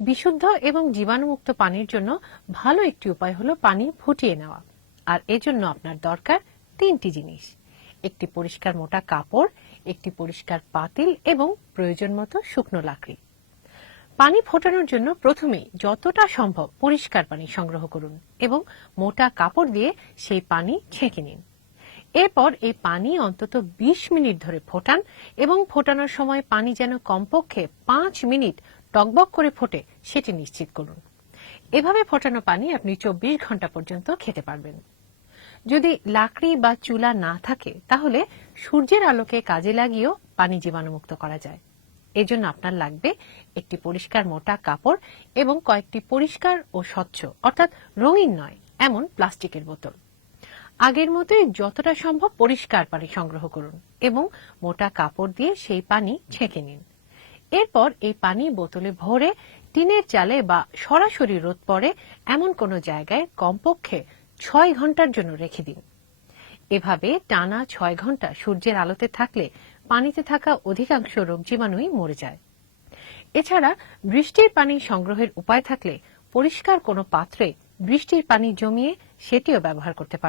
বিশুদ্ধ এবং জীবাণুমুক্ত পানির জন্য ভালো একটি উপায় হলো পানি ফুটিয়ে নেওয়া। আর এজন্য আপনার দরকার তিনটি জিনিস। একটি পরিষ্কার মোটা কাপড়, একটি পরিষ্কার পাতিল এবং প্রয়োজন মতো শুকনো লাকড়ি। পানি ফোটানোর জন্য প্রথমেই যতটা সম্ভব পরিষ্কার পানি সংগ্রহ করুন এবং মোটা কাপড় দিয়ে সেই পানি ছেঁকে নিন। এরপর এই পানি অন্তত ২০ মিনিট ধরে ফোটান এবং ফোটানোর সময় পানি যেন কমপক্ষে পাঁচ মিনিট টকবক করে ফোটে, সেটি নিশ্চিত করুন। এভাবে ফোটানো পানি আপনি চব্বিশ ঘণ্টা পর্যন্ত খেতে পারবেন। যদি লাকড়ি বা চুলা না থাকে, তাহলে সূর্যের আলোকে কাজে লাগিয়েও পানি জীবাণুমুক্ত করা যায়। এজন্য আপনার লাগবে একটি পরিষ্কার মোটা কাপড় এবং কয়েকটি পরিষ্কার ও স্বচ্ছ, অর্থাৎ রঙিন নয়, এমন প্লাস্টিকের বোতল। আগের মতোই যতটা সম্ভব পরিষ্কার পানি সংগ্রহ করুন এবং মোটা কাপড় দিয়ে সেই পানি ছেঁকে নিন। এরপর এই পানি বোতলে ভরে টিনের চালে বা সরাসরি রোদ পড়ে এমন কোনো জায়গায় কমপক্ষে ছয় ঘণ্টার জন্য রেখে দিন। এভাবে টানা ছয় ঘণ্টা সূর্যের আলোতে থাকলে পানিতে থাকা অধিকাংশ রোগ জীবাণুই মরে যায়। এছাড়া বৃষ্টির পানি সংগ্রহের উপায় থাকলে পরিষ্কার কোনো পাত্রে বৃষ্টির পানি জমিয়ে সেটিও ব্যবহার করতে পারেন।